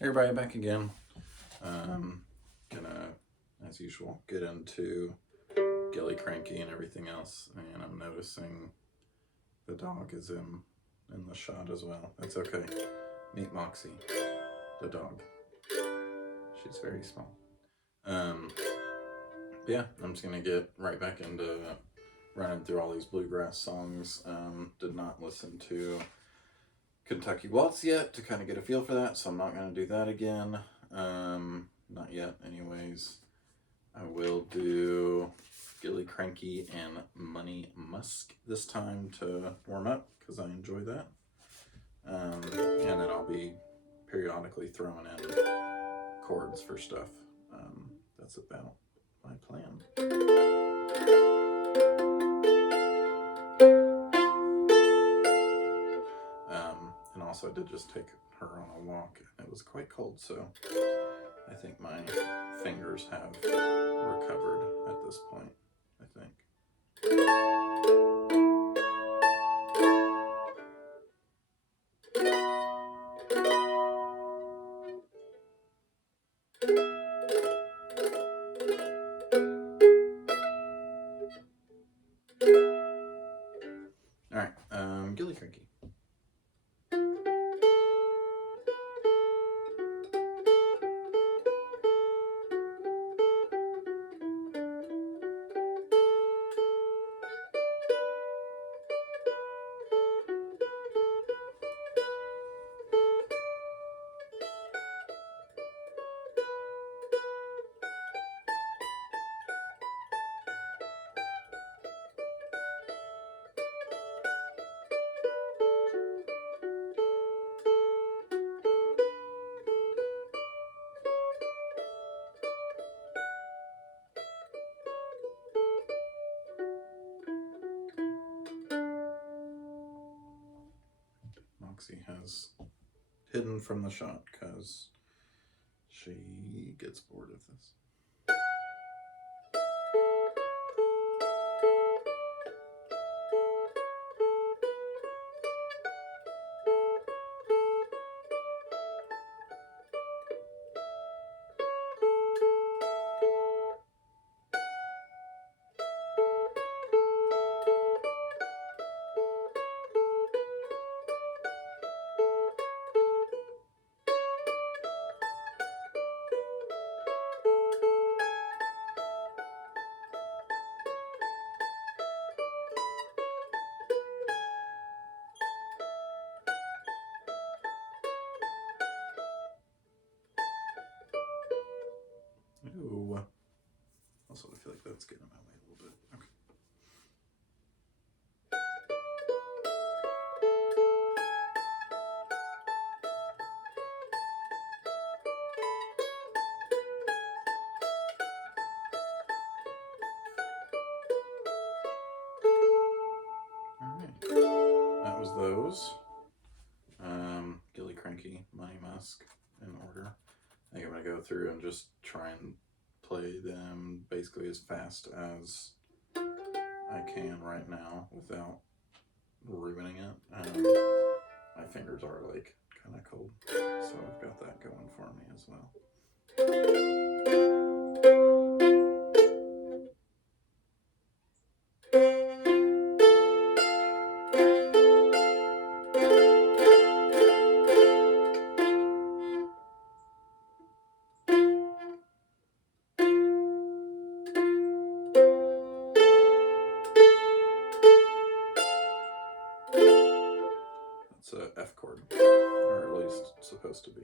Everybody back again. Gonna, as usual, get into Gilly Cranky and everything else, and I'm noticing the dog is in the shot as well. That's okay. Meet Moxxi, the dog. She's very small. Yeah, I'm just gonna get right back into running through all these bluegrass songs. Did not listen to Kentucky Waltz yet to kind of get a feel for that, so I'm not going to do that again. Not yet, anyways. I will do Gilly Cranky and Money Musk this time to warm up because I enjoy that. And then I'll be periodically throwing in chords for stuff. That's about my plan. And also, I did just take her on a walk, and it was quite cold, so I think my fingers have recovered at this point, I think. All right, Gilly Cranky. Moxxi has hidden from the shot because she gets bored of this. Ooh. Also, I feel like that's getting in my way a little bit. Okay. All right. That was those. Gilly Cranky, Money Musk in order. I think I'm going to go through and just try and play them basically as fast as I can right now without ruining it. My fingers are like kind of cold, so I've got that going for me as well. It's a F chord, or at least it's supposed to be.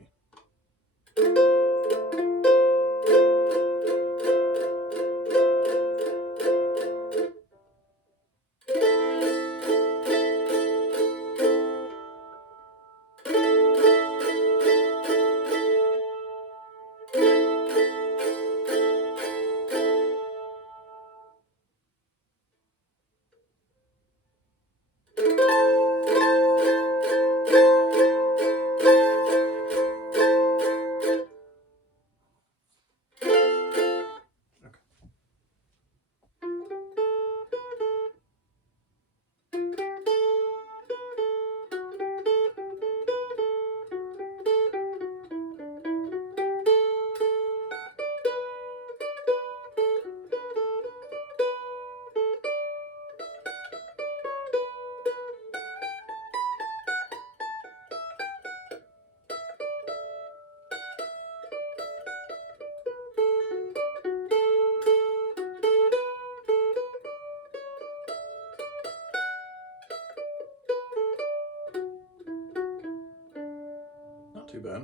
too bad.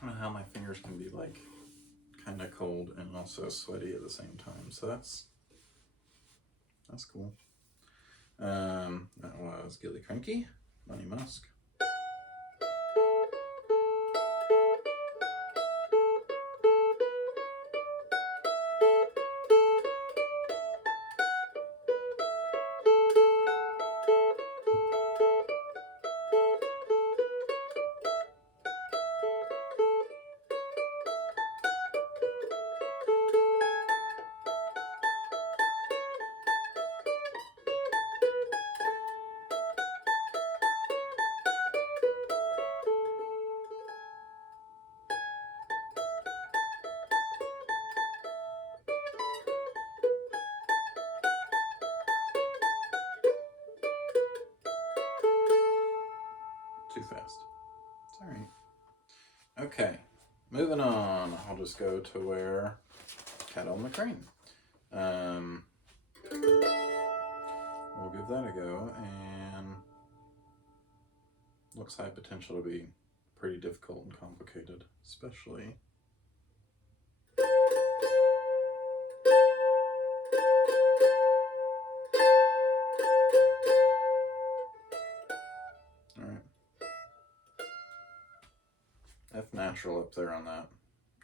I don't know how my fingers can be like kind of cold and also sweaty at the same time, so that's cool. That was Gilly Cranky, Money Musk. Too fast. It's all right. Okay, moving on. I'll just go to where Cattle on the Crane. We'll give that a go, and looks high potential to be pretty difficult and complicated, especially. All right. F natural up there on that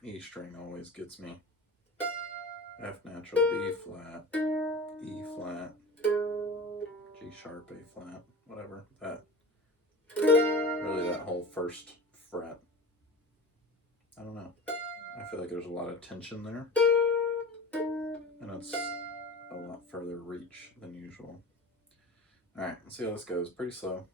E string always gets me. F natural, B flat, E flat, G sharp, A flat, whatever. That really, that whole first fret, I don't know. I feel like there's a lot of tension there, and it's a lot further reach than usual. All right, let's see how this goes. Pretty slow.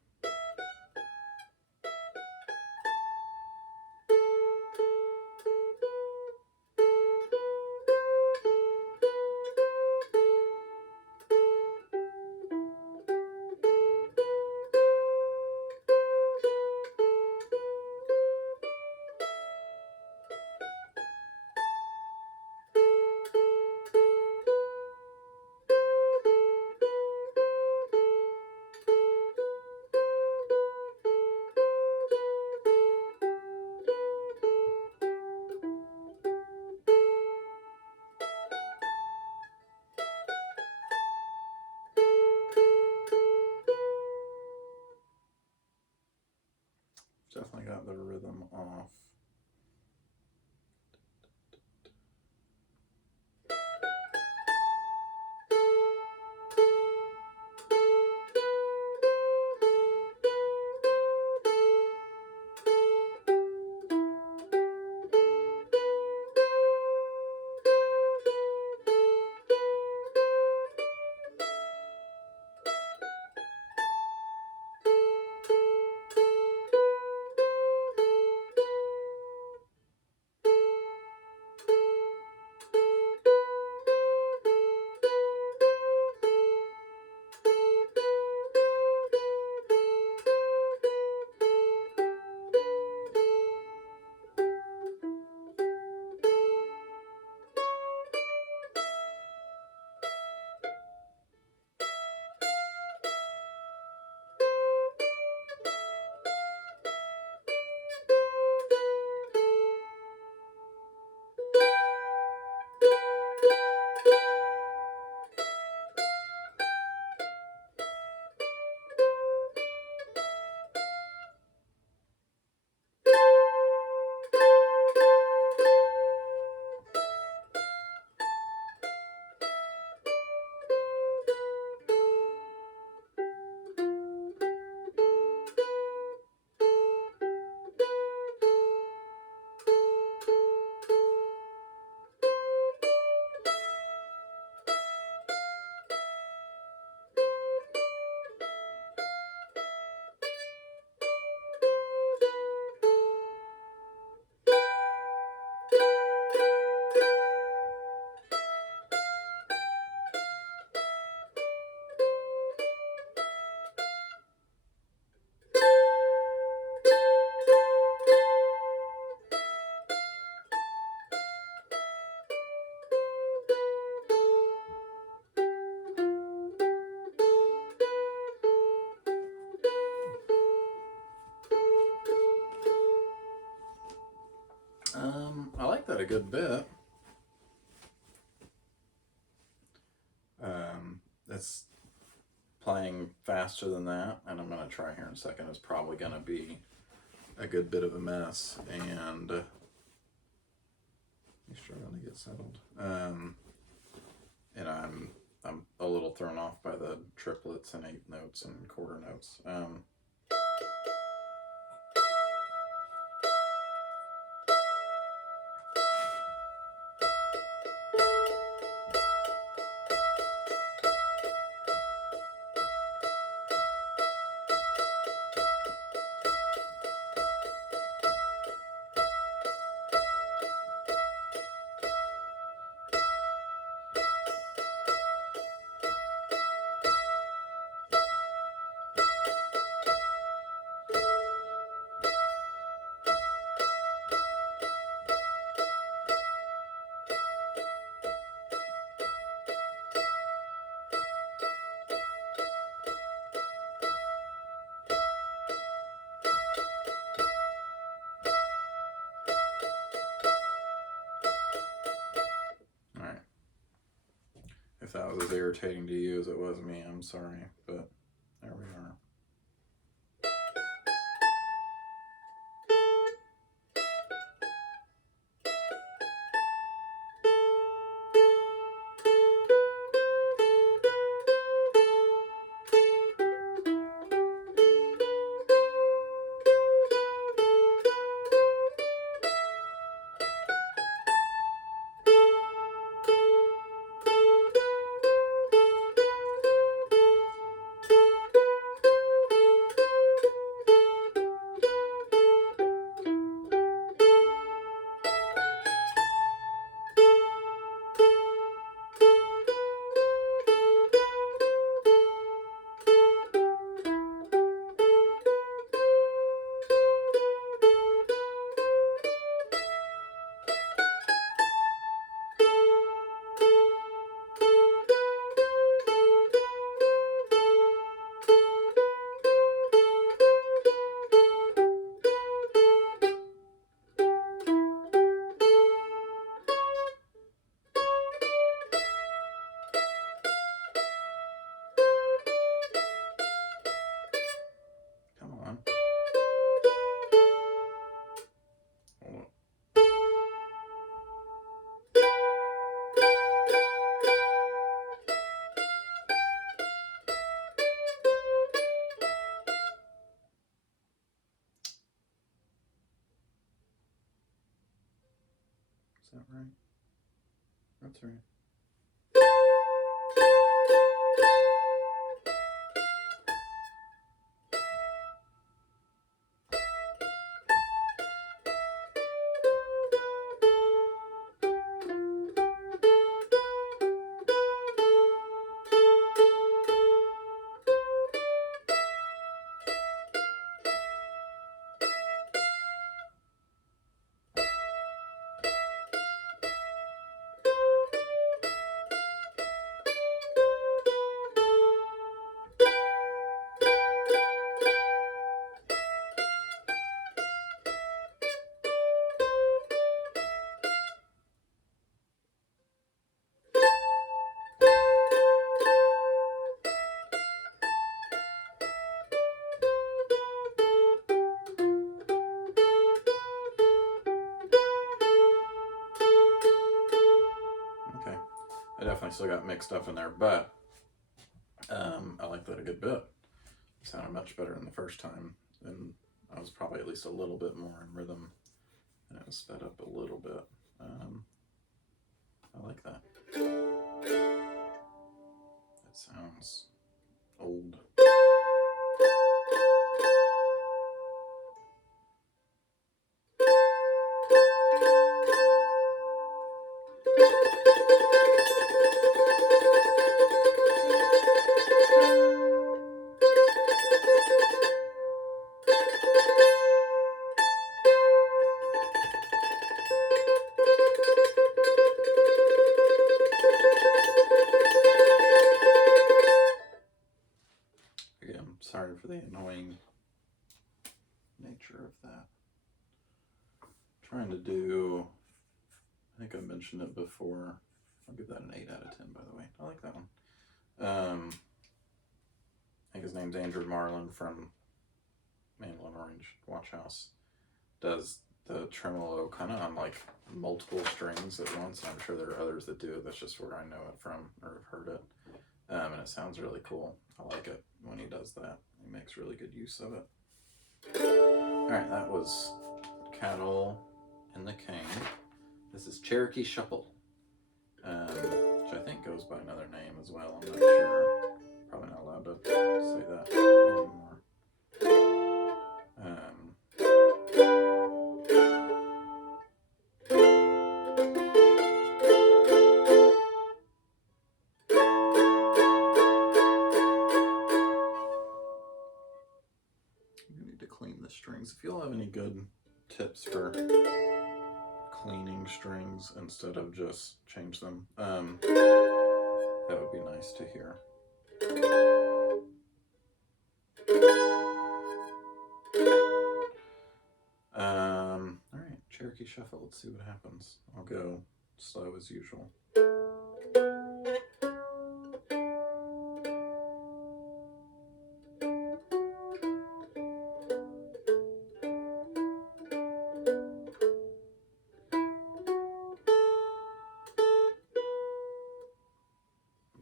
Definitely got the rhythm off. I like that a good bit. It's playing faster than that, and I'm going to try here in a second. It's probably going to be a good bit of a mess, and he's struggling to get settled. And I'm a little thrown off by the triplets and eighth notes and quarter notes. Alright. If that was as irritating to you as it was me, I'm sorry, but there we are. Come on. Hold on. Is that right? That's right. Okay. I definitely still got mixed stuff in there, but I like that a good bit. It sounded much better than the first time, and I was probably at least a little bit more in rhythm, and it was sped up a little bit. I like that. That sounds old. trying to do, I think I mentioned it before. I'll give that an 8 out of 10, by the way. I like that one. I think his name's Andrew Marlin from Mandolin Orange Watch House. Does the tremolo kind of on like multiple strings at once. And I'm sure there are others that do it. That's just where I know it from or have heard it. And it sounds really cool. I like it when he does that. He makes really good use of it. Alright, that was Cattle in the Cane. This is Cherokee Shuffle, which I think goes by another name as well. I'm not sure. Probably not allowed to say that anymore. You need to clean the strings. If you all have any good tips for cleaning strings instead of just change them, that would be nice to hear. Alright, Cherokee Shuffle. Let's see what happens. I'll go slow as usual. I'm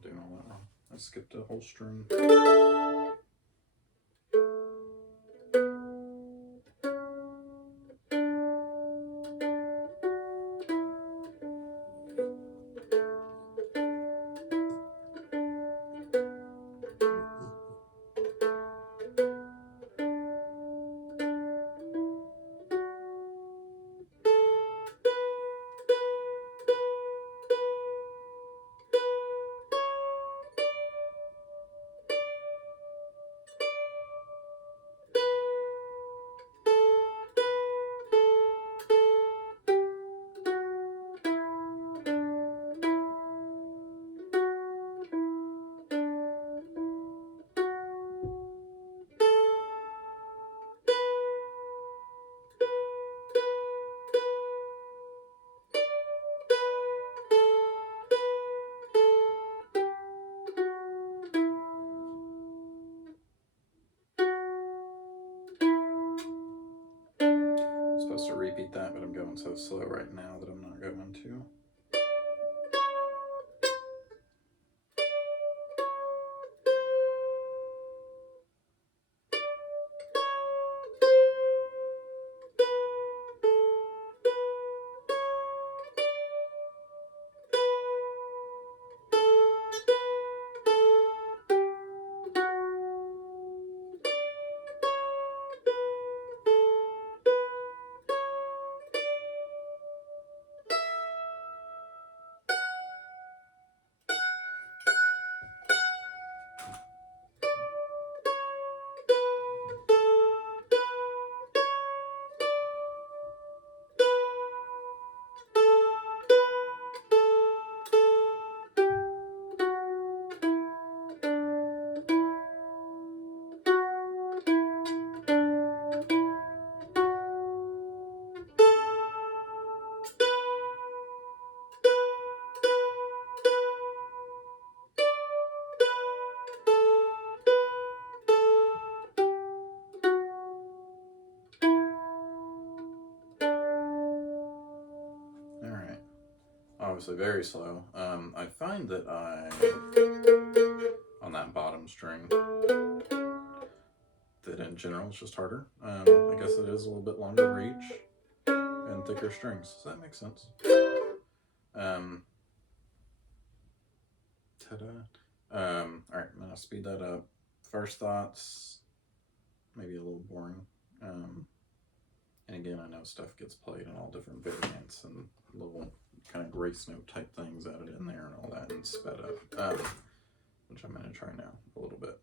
doing all that wrong. I skipped a whole string. Supposed to repeat that, but I'm going so slow right now that I'm not going to. Alright. Obviously very slow. I find that on that bottom string, that in general it's just harder. I guess it is a little bit longer reach and thicker strings. Does that make sense? Ta-da. Alright, I'm gonna speed that up. First thoughts, maybe a little boring. And again, I know stuff gets played in all different variants and little kind of grace note type things added in there and all that and sped up, which I'm going to try now a little bit.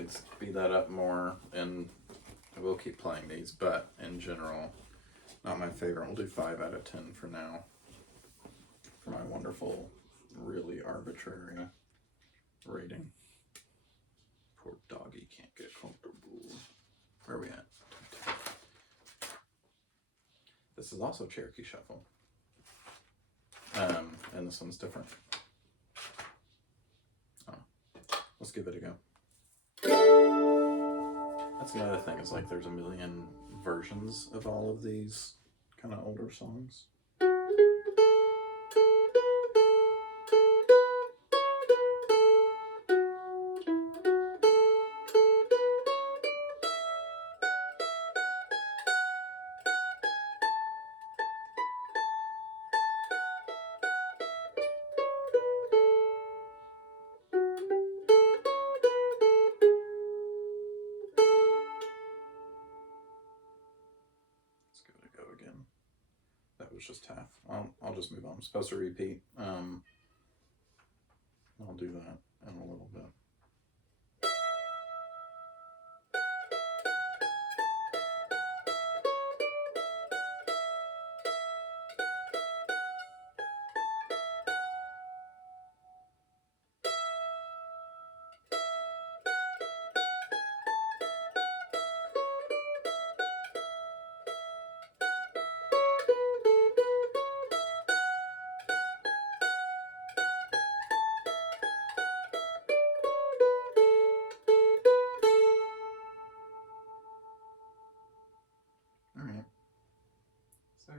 could speed that up more, and I will keep playing these, but in general, not my favorite. We'll do 5 out of 10 for now. For my wonderful, really arbitrary rating. Poor doggy can't get comfortable. Where are we at? This is also Cherokee Shuffle. And this one's different. Oh, let's give it a go. That's another thing, is like there's a million versions of all of these kind of older songs. That was just half. I'll just move on. I'm supposed to repeat. I'll do that in a little bit. Alright. Is there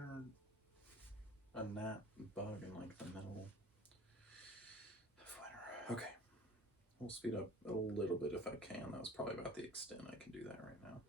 a gnat bug in like the middle? Okay. We'll speed up a little bit if I can. That was probably about the extent I can do that right now.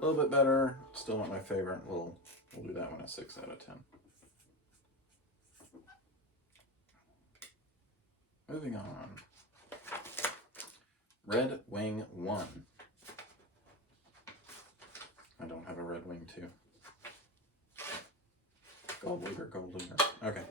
A little bit better. Still not my favorite. We'll do that one a 6 out of 10. Moving on. Red Wing 1. I don't have a Red Wing 2. Gold leader, gold leader. Okay.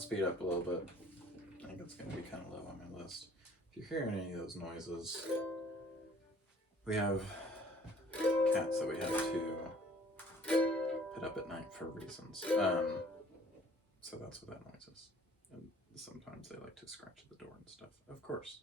speed up a little bit. I think it's going to be kind of low on my list. If you're hearing any of those noises, we have cats that we have to put up at night for reasons. So that's what that noise is. And sometimes they like to scratch at the door and stuff, of course.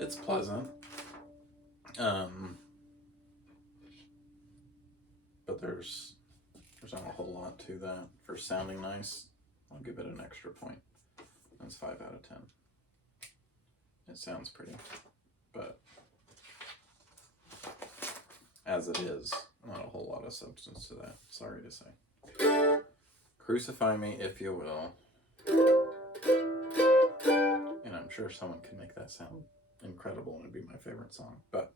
It's pleasant, but there's not a whole lot to that. For sounding nice, I'll give it an extra point. That's 5 out of 10. It sounds pretty, but as it is, not a whole lot of substance to that. Sorry to say. Crucify me if you will. And I'm sure someone can make that sound incredible and it'd be my favorite song, but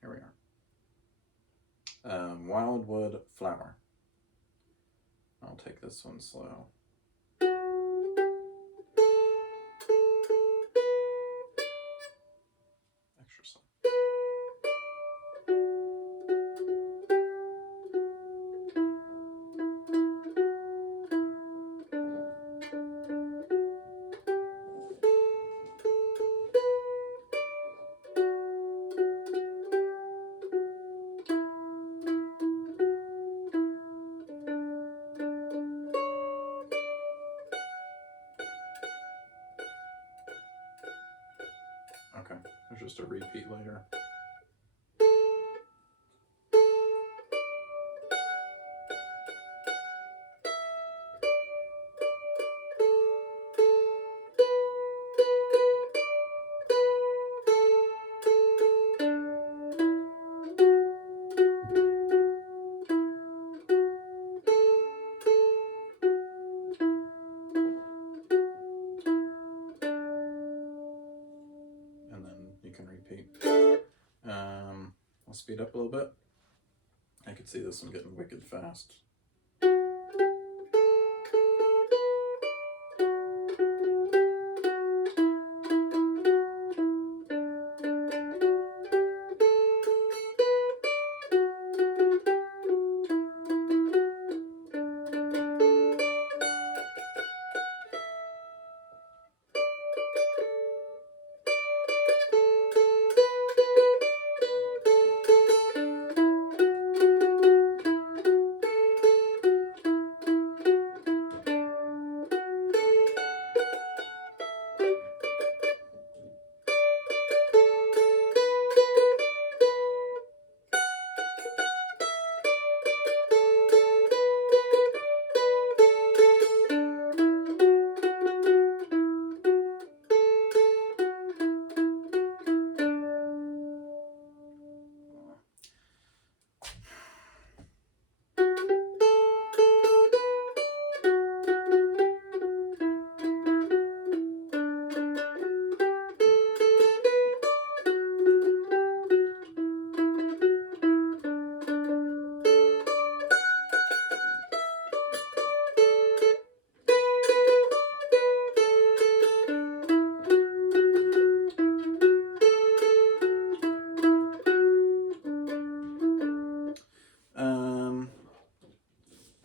here we are. Wildwood Flower. I'll take this one slow. Extra slow. Okay, there's just a repeat later. Can repeat. I'll speed up a little bit. I could see this one getting wicked fast.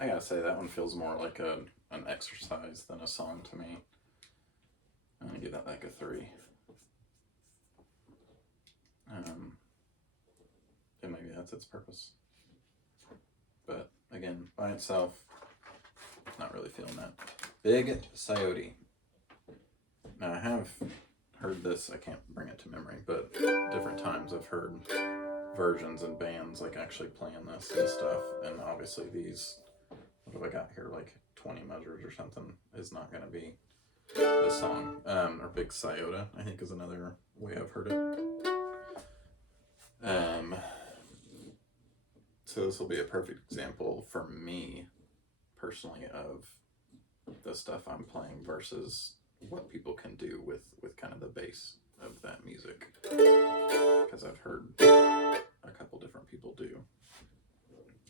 I gotta say that one feels more like an exercise than a song to me. I'm gonna give that like a 3. And maybe that's its purpose. But again, by itself, not really feeling that. Big Coyote. Now I have heard this, I can't bring it to memory, but different times I've heard versions and bands like actually playing this and stuff. And obviously these, what have I got here, like 20 measures or something, is not going to be the song. Or Big Sciota, I think is another way I've heard it. So this will be a perfect example for me personally of the stuff I'm playing versus what people can do with kind of the bass of that music, because I've heard a couple different people do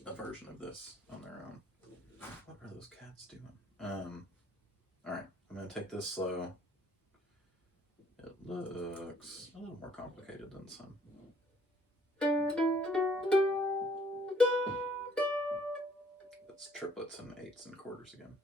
a version of this on their own. What are those cats doing? All right, I'm gonna take this slow. It looks a little more complicated than some. It's triplets and 8s and quarters again.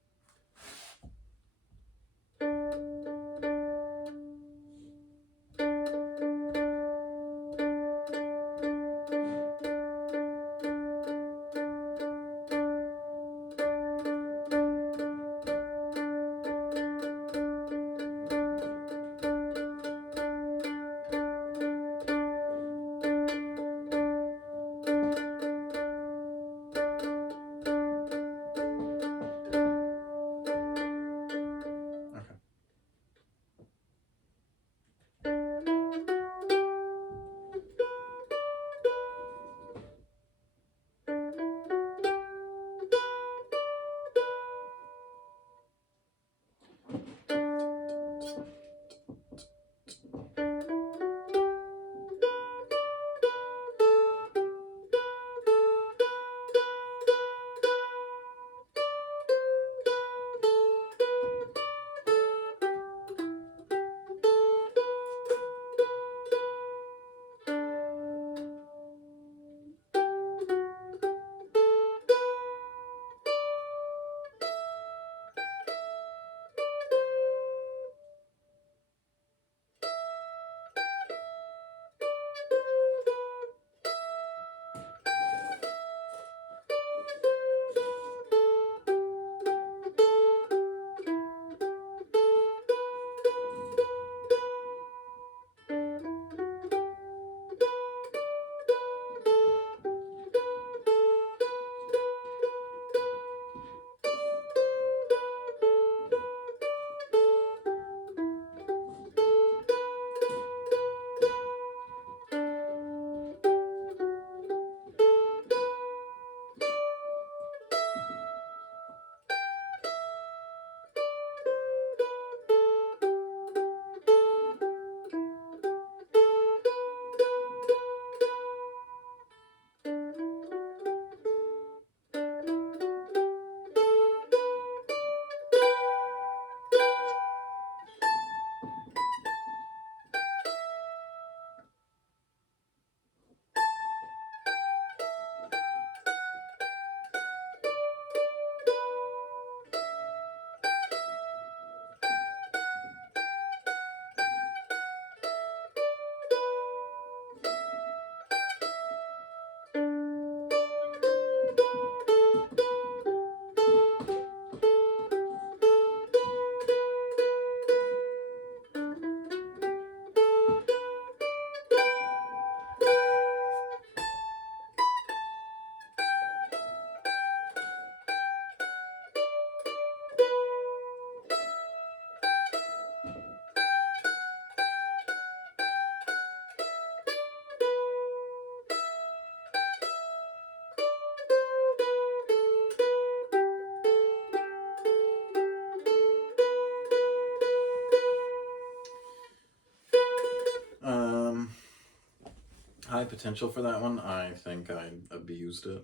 High potential for that one. I think I abused it.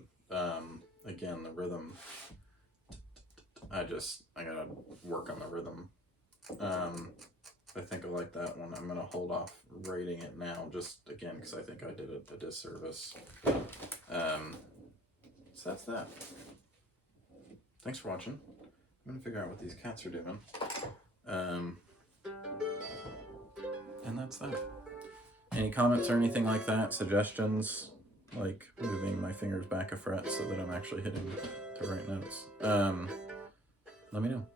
Again, the rhythm, I gotta work on the rhythm. I think I like that one. I'm gonna hold off rating it now, just again, because I think I did it a disservice. So that's that. Thanks for watching. I'm gonna figure out what these cats are doing. that's that. Any comments or anything like that? Suggestions? Like moving my fingers back a fret so that I'm actually hitting the right notes. Let me know.